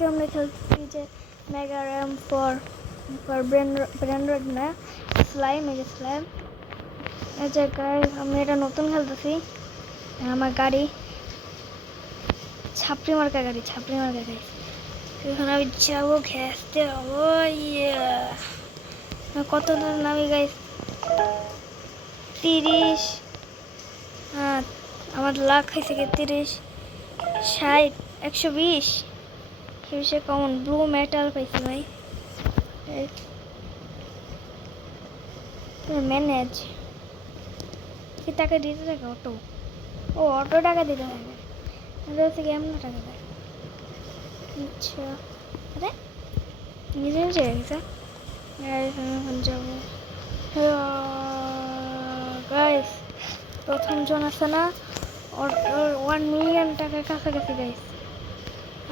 আজকে আমরা খেলতেছি যে মেগা র্যাম ফর ব্র্যান্ডেড না স্লাইম, এই যে স্লাইম। এই যে গাইস আমি এটা নতুন খেলতেছি। আমার গাড়ি ছাপড়ি মার্কা গাড়ি। এখন আমি যাবো ঘেসতে। ও কত দূর নামি গাইস? 30। হ্যাঁ, আমার লাখ হয়েছে কি 30, 60, 120। সে কমন ব্লু মেটাল পাইছি ভাই। ম্যানেজ কি টাকা দিতে থাকে? অটো, ও অটো টাকা দিতে থাকে। হচ্ছে কি এমন টাকা দেয়? আচ্ছা, আরে নিজে নিজে গেছে। এখন যাবো গাইস। প্রথম জন আছে না, ওর 1 মিলিয়ন টাকার কাছাকাছি গাইস।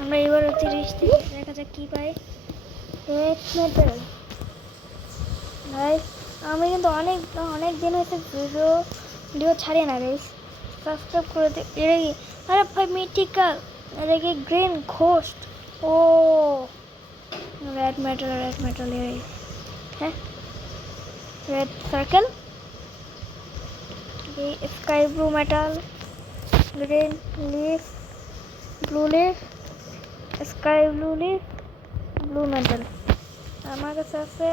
আমরা এবার 30 থেকে দেখা যাক কি পাই। মেটাল গাইস, আমি কিন্তু অনেক দিন হয়েছে ভিডিও ছাড়ি না গাইস। সাবস্ক্রাইব করে দিই। এটা কি? আরে ভাই মিটিক্যাল, এটা কি গ্রিন ঘোস্ট? ও রেড মেটাল হ্যাঁ, red circle, sky blue metal, green leaf, blue leaf, sky blue leaf, blue metal. আমার কাছে আছে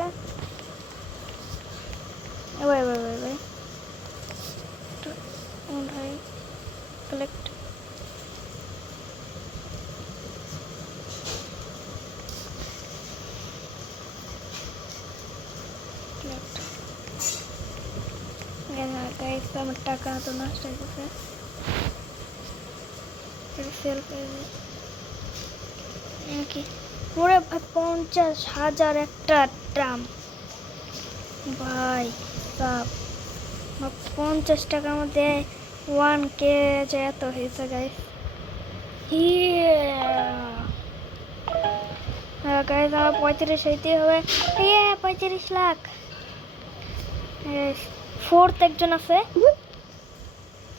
ভাই কালেক্ট। গাইস আমার টাকা তো নষ্ট হয়ে গেছে। সেল কি পুরো 50,000 একটা ড্রাম ভাই সাব। 50 টাকার মধ্যে 1K যে এত হয়েছে গাইস। গাইস আমার 35 হইতে হবে। 35 লাখ। ফোর্থ একজন আছে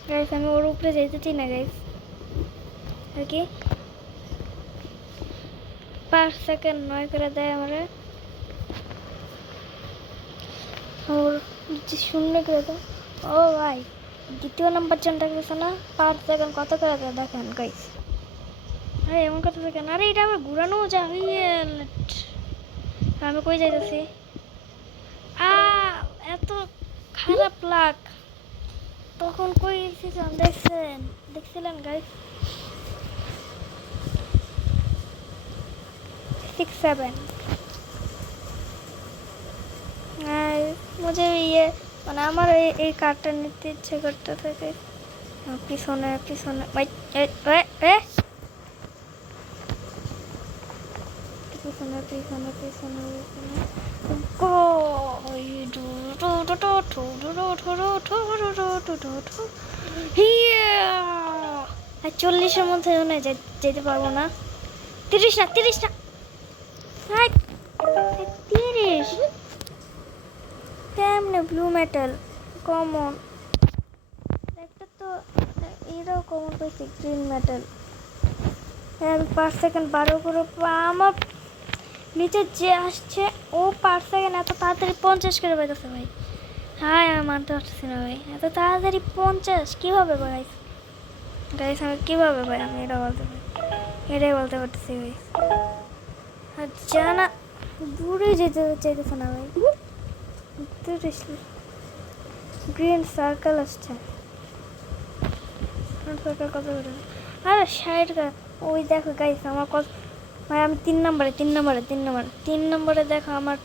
গাইস, আমি ওর উপরে যেতেছি না গাইস। আর কি 5 সেকেন্ড 9 করে দেয় আমারে, ওর শূন্য করে দেয়। ও ভাই দ্বিতীয় নাম্বার জনটা গেছে না, 5 সেকেন্ড কত করে দেয় দেখেন গাইস। আরে এমন কথা দেখেন। আরে এটা আমার ঘুরানো যায়। আমি কই যাইতেছি? এত খারাপ লাগ তখন কই গেছিলাম দেখছিলেন গাইস? 6, 7। মুঝে মানে আমার এই কার্ডটা নিতে ইচ্ছে করতে থাকে। পিছনে পিছনে আর 40-এর মধ্যে যেতে পারবো না। 30 না 30 কেমনে ব্লু মেটাল কমন একটা তো, এটাও কমন পাইছি গ্রিন মেটাল। হ্যাঁ আমি 5 সেকেন্ড 12 করে আমার নিচে যে আসছে ও 5 সেকেন্ড এত তাড়াতাড়ি 50 করে পাইতেছে ভাই। হ্যাঁ আমি মানতে পারতেছি না ভাই, এত তাড়াতাড়ি 50 কীভাবে ভাই? গাইস আমি কীভাবে ভাই? আমি এটাই বলতে পারতেছি ভাই। আর জানা দূরে যেতে চাইতেছে না ভাই। গ্রিন সার্কেল আসছে। কত করে? আরে 60 ওই দেখো গাইস আমার কত ভাই। আমি 3 নম্বরে দেখো আমার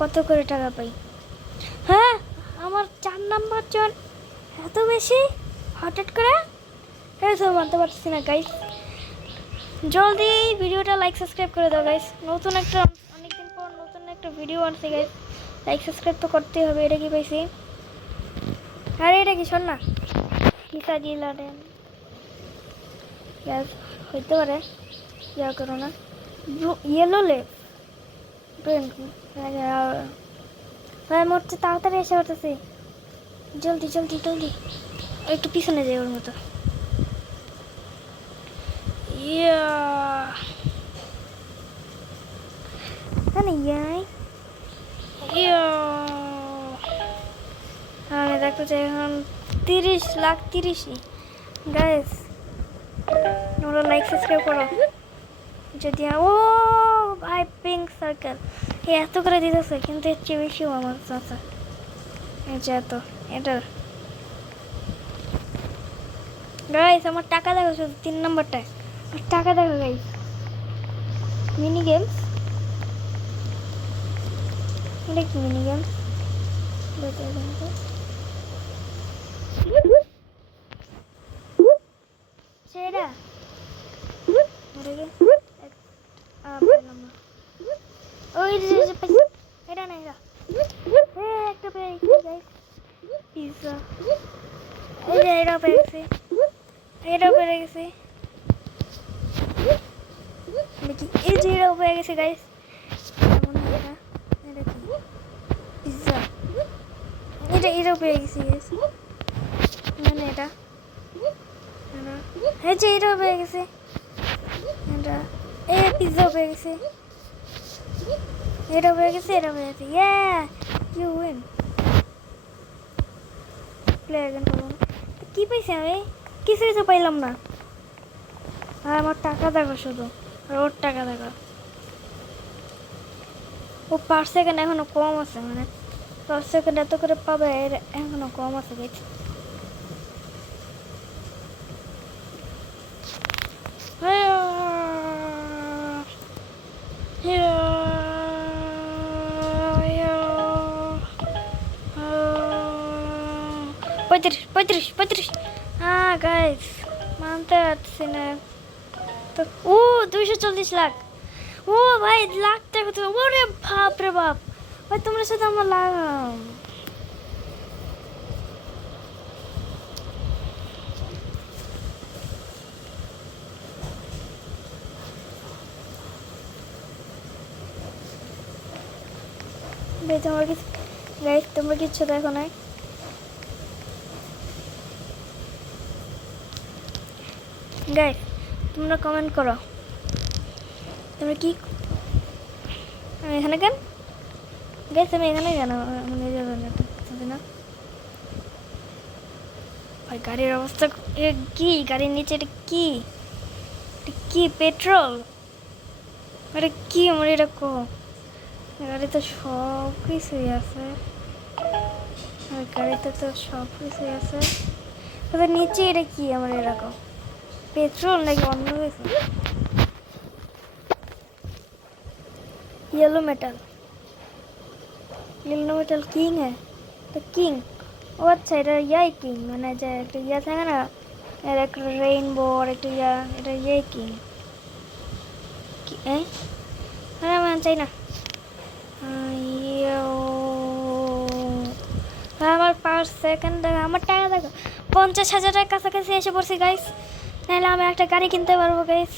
কত করে টাকা পাই। হ্যাঁ আমার 4 নম্বর জন এত বেশি হঠাৎ করে সব মানতে পারছি না গাইস। জলদি ভিডিওটা লাইক সাবস্ক্রাইব করে দাও গাইস। অনেকদিন পর নতুন একটা ভিডিও আনছি গাইস, লাইক সাবস্ক্রাইব তো করতেই হবে। এটা কি পাইছি? আরে এটা কি শোন না, হিসা জিলাডেন গ্যাস হইতে পারে, ইয়া করো না। ইয়েলো লেফ ভাই মরছে, তাড়াতাড়ি এসে পড়তেছি। জলদি একটু পিছনে যাই ওর মতো। ইয়া এখানে যাই। আমি দেখতে চাই এখন 30,30,000 গাইস। তোমরা লাইক সাবস্ক্রাইব করো যদি। ও ভাই পিঙ্ক সার্কেল এত করে দিতেছে, কিন্তু এর চেয়ে বেশিও আমার চাচা এত এটা। গাইস আমার টাকা দেখো, শুধু 3 নম্বরটায় আমার টাকা দেখো গাইস। মিনি গেমস, এটা কি মিনি গেমস? সেটা ওই এটা না, এটা একটা পেয়ে গাইস পিজ্জা। এই যে এটাও পেয়ে গেছি, এটাও পেয়ে গেছি দেখি। এই যে এটাও পেয়ে গেছে গাইস। এটা কি পিজ্জা? এটাও পেয়ে গেছি গাইস। মানে এটা এই যে এটাও পেয়ে গেছে, এটা এই পিজ্জাও পেয়ে গেছে, এটাও পেয়ে গেছে, এটাও পেয়ে গেছে। You win. প্লে অ্যাগেন করবো না। কি পাইছি আমি? কিছু কিছু পাইলাম না। আর আমার টাকা দেখো শুধু, আর ওর টাকা দেখো। ও পার সেকেন্ড এখনো কম আছে, মানে পার সেকেন্ড এত করে পাবে, এর এখনো কম আছে গাইস। পঁয়ত্রিশ। হ্যাঁ গাইস মানতে পারছি না তো। ও 240 লাখ। ও ভাই লাখ টাকা তো, ওরে বাপ রে বাপ ভাই, তোমরা সাথে আমার লাগাম। তোমার কিছু গাইস, তোমরা কিচ্ছু দেখো নাই। গাইস তোমরা কমেন্ট করো, তোমরা কি আমি এখানে কেন গাইস, আমি এখানে কেন মানে যাবে না ভাই। গাড়ির অবস্থা কি? গাড়ির নিচে এটা কি? এটা কি পেট্রোল? এটা কি আমার এটা কো? গাড়িতে সব কিছুই আছে, গাড়িতে তো সব কিছুই আছে। ওদের নিচে এটা কি আমার এরকম? পেট্রোল নাকি অন্য কিছু? येलो मेटल किंग है तो किंग। ও আচ্ছা এটা ইয়াই কিং, মানে যে একটা ইয়া থাকে না, এর একটা রেইনবো আর একটা ইয়া, এটা ইয়াই কিং। হ্যাঁ আমি চাই না। আমার পার সেকেন্ড দেখো, আমার টাকা দেখো 50,000 কাছাকাছি এসে পড়ছি গাইস। নাহলে আমি একটা গাড়ি কিনতে পারবো গাইস।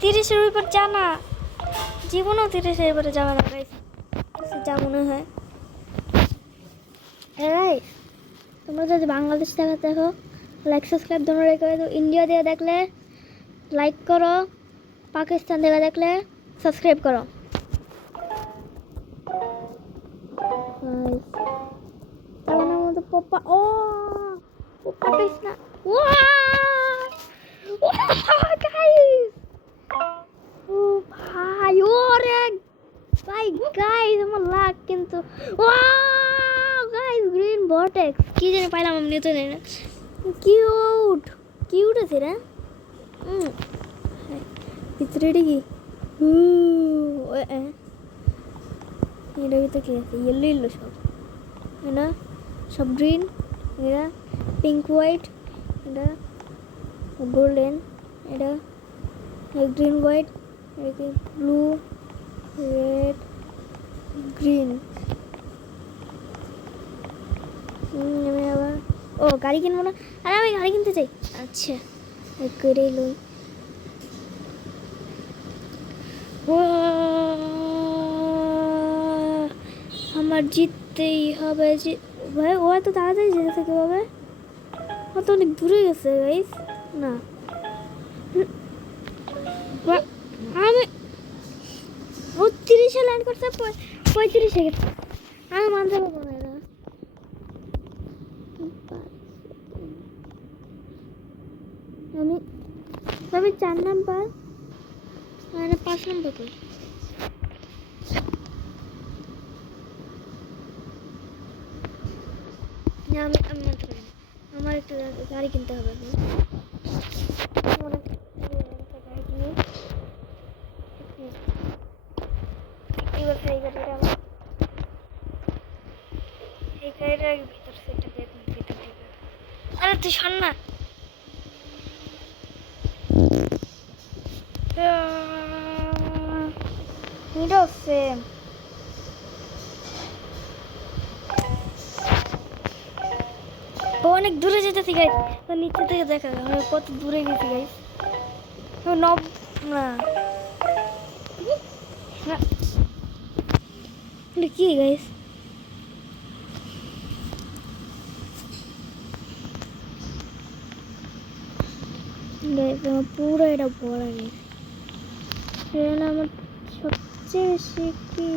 30-এর উপর জানা জীবনও 30-এর উপরে যাবে না গাইস, যা মনে হয়। রাইট, তোমরা যদি বাংলাদেশ থেকে দেখো লাইক সাবস্ক্রাইব তোমরা রেখে দাও। ইন্ডিয়া দিয়ে দেখলে লাইক করো, পাকিস্তান থেকে দেখলে সাবস্ক্রাইব করো। আমার মতো পপা ও পপা পাইছ না। গাইস ও ভাই, ওরে ভাই গাইস আমার লাগ কিন্তু। গাইস গ্রিন ভর্টেক্স কি জানি পাইলাম, আমি নিতে নেই না। কিউট আছে রে। ভিতরে কি এটার ভিতরে কি আছে? ইয়েলো সব, এটা সব গ্রিন, এটা পিঙ্ক হোয়াইট, এটা গোল্ডেন, এটা গ্রিন হোয়াইট, এটা ব্লু রেড গ্রিন। আমি আবার গাড়ি কিনবো না, আরে আমি গাড়ি কিনতে চাই। আচ্ছা করে লই। আমার জিততেই হবে। ভাই ও এত তাড়াতাড়ি যেতেছে কীভাবে? ও তো অনেক দূরে গেছে গাইস। না আমি 30 সালে ল্যান্ড করছে 35 সেকেন্ড। আমি মানতে পারবো না এটা। আমি 4 নাম্বার মানে 5 নাম্বার করি। না আমি মানতে পারি না। আমার একটা গাড়ি কিনতে হবে। আরে তুই শোন না, অনেক দূরে যেতেছি গাইস। তো নিচে থেকে দেখা আমি কত দূরে গেছি গাইস। নব না না, এটা কি গাইস? গাইস আমার পুরো এটা ভরা গেছে। এটা আমার সবচেয়ে বেশি কি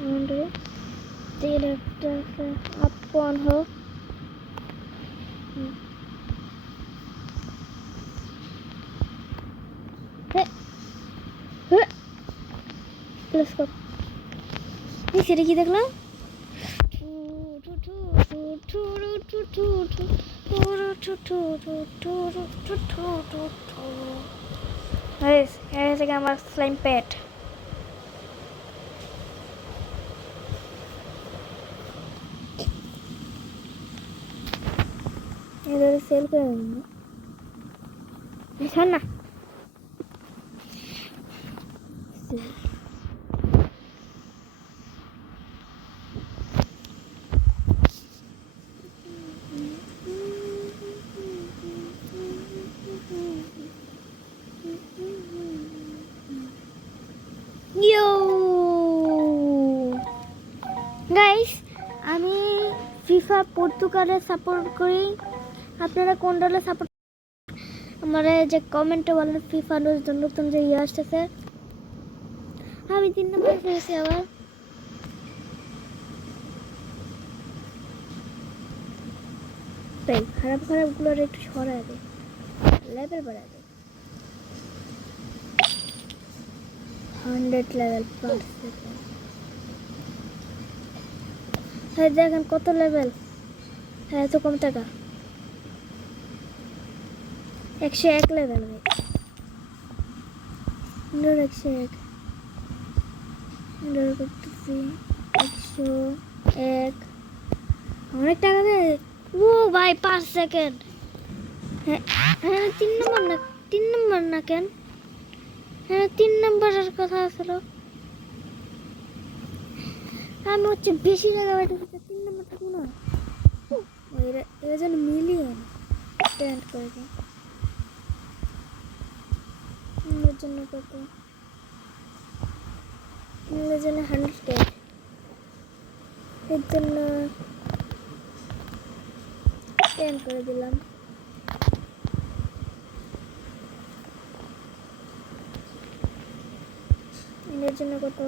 আমাদের তেল একটা আপন হোক। সেটা কি দেখলাম? আমার স্লাইম প্যাট। সেল করে না গাইস আমি ফিফা পর্তুগালে সাপোর্ট করি। আপনারা কোন দলে সাপোর্ট? আমার যে কমেন্টে বলেন ফিফা নতুন যে ইয়ে আসতেছে। আমি 3 নম্বর পেয়েছি আবার। তাই খারাপ গুলোর একটু সরায় দে, লেভেল বাড়ায় দে। 100 লেভেল পার সেকেন্ড। হ্যাঁ দেখেন কত লেভেল। হ্যাঁ এত কম টাকা। 101 লেভেল। 101 করতেছি 101 অনেক টাকা দেয়। ও ভাই 5 সেকেন্ড। হ্যাঁ হ্যাঁ 3 নম্বর না কেন? হ্যাঁ 3 নম্বরের কথা আসলো। আমি হচ্ছে বেশি জায়গা বাইতে 3 নম্বর থাকবো না। এরা যেন মিলিয়ন স্ট্যান্ড করে দেয়। এর জন্য কত? এর জন্য 100 এর জন্য 10 করে দিলাম। এর জন্য কত?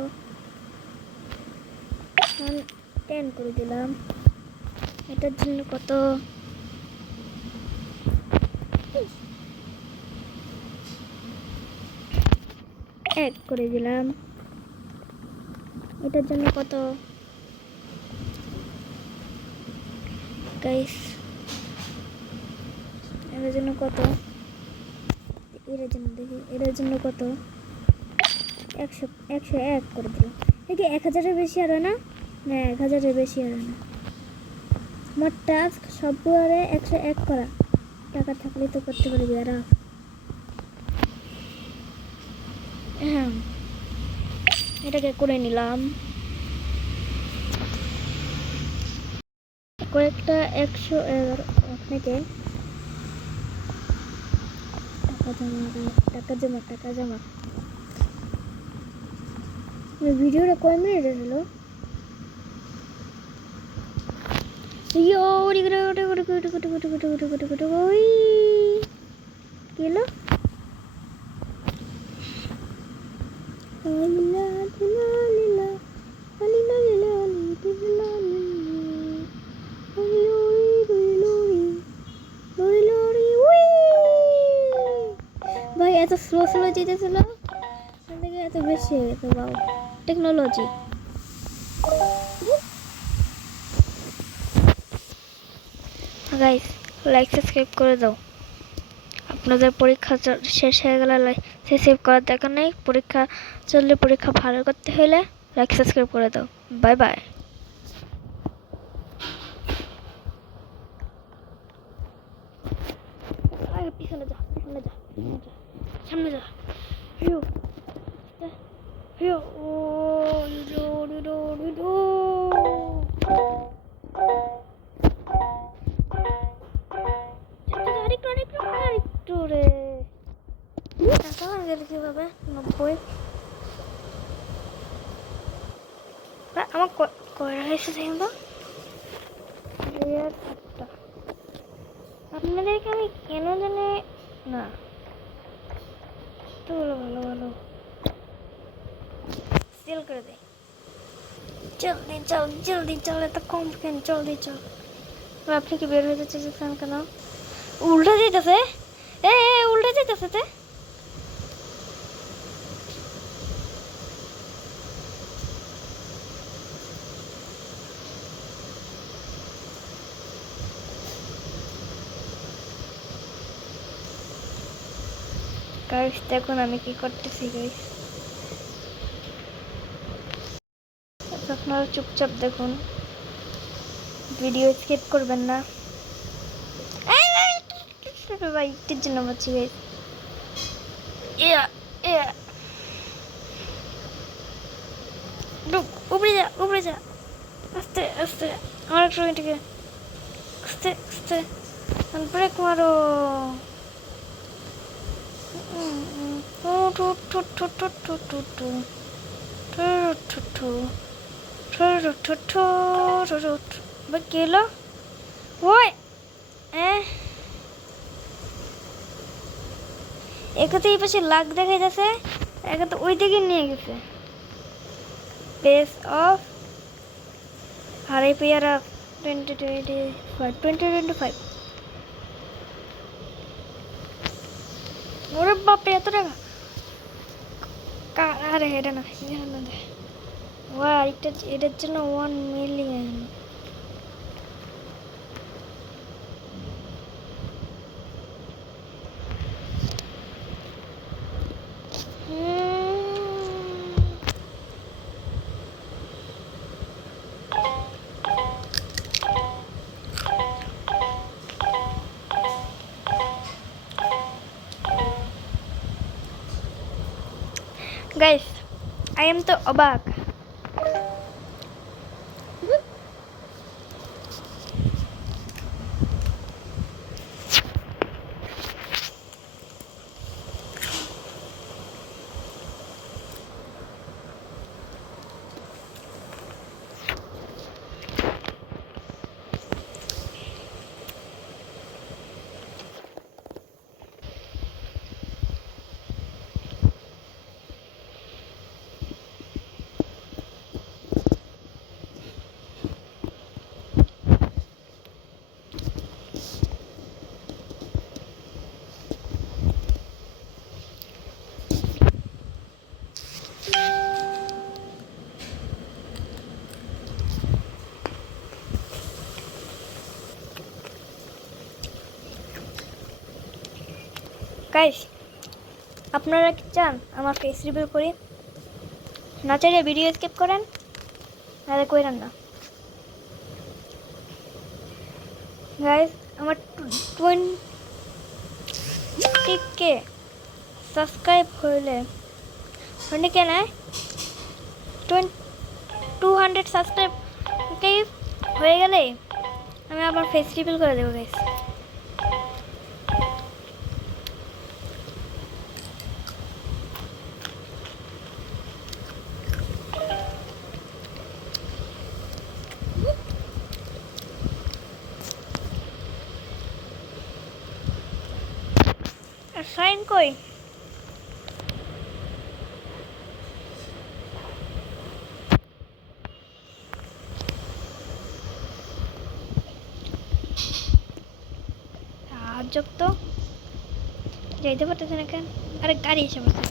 10 করে দিলাম। এটার জন্য কত? 1 করে দিলাম। এটার জন্য কত? গাইস এর জন্য কত? এর জন্য দেখি এর জন্য কত? 101 করে দিলাম। দেখি 1000-এর বেশি আর হয় না? না 1000-এর বেশি আর হয় না। আমার টাস্ক সবগুলোরে 101 করা। টাকা থাকলে তো করতে পারবি। আর হ্যাঁ এটাকে করে নিলাম। কয়েকটা 111 আপনাকে টাকা জমা। ভিডিওটা কয় মিনিট হলো? কি হলো? ভাই এত স্লো স্লো যেতেছিল, এত বেশি হয়ে গেছে। বাউ, টেকনোলজি। গাইস, লাইক সাবস্ক্রাইব করে দাও। আপনাদের পরীক্ষা শেষ হয়ে গেলে সেভ করার দরকার নেই। পরীক্ষা চললে, পরীক্ষা ভালো করতে হলে লাইক সাবস্ক্রাইব করে দাও। Bye bye. পিছনে যা, পিছনে যা, সামনে যা। হিউ হিউ, ও ইডো ইডো ইডো। আরেকটু রে। কিভাবে 90? আমার কয়টা হয়েছে দেখুন তো। আপনাদেরকে আমি কেন জানি না। ভালো ভালো ভালো সেল করে দে। জলদি চল, জলদি চল, এত কম কেন? জলদি চল। আপনি কি বের হয়ে যাচ্ছেন কেন? উল্টে যেতেছে, এ উল্টে যেতেছে। গাইস দেখুন আমি কি করতেছি গাইস। আপনারা চুপচাপ দেখুন, ভিডিও স্কিপ করবেন না। ভাই একটুর জন্য বলছি গাইস। উপরে যা, উপরে যা, আস্তে আস্তে। আমার একটু এদিকে আস্তে আস্তে ব্রেক মারো। গেলো ওই একে তো এই পাশে লাগ দেখা যাচ্ছে, একে তো ওই দিকে নিয়ে গেছে। বেস অফ হারাই পেয়ারা 2025। ওরে বাপরে, এত টাকা! আরে এটা না, এটার জন্য 1 মিলিয়ন। Guys, I am তো অবাক। গাইস, আপনারা কি চান আমার ফেস রিভিউ করি? না চাইলে ভিডিও স্কিপ করেন, নাহলে কইরেন না। গাইস, আমার 20K সাবস্ক্রাইব হইলে, 20K না, 200 সাবস্ক্রাইব হয়ে গেলে আমি আবার ফেস রিভিউ করে দেবো গাইস। সাইন কই? লজ্জক তো যাইতে পারতেছে না কেন? আরে গাড়ি এসে পড়ছে।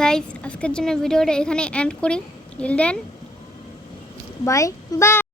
গাইস আজকের জন্য ভিডিওটা এখানে এন্ড করি। Till then bye by.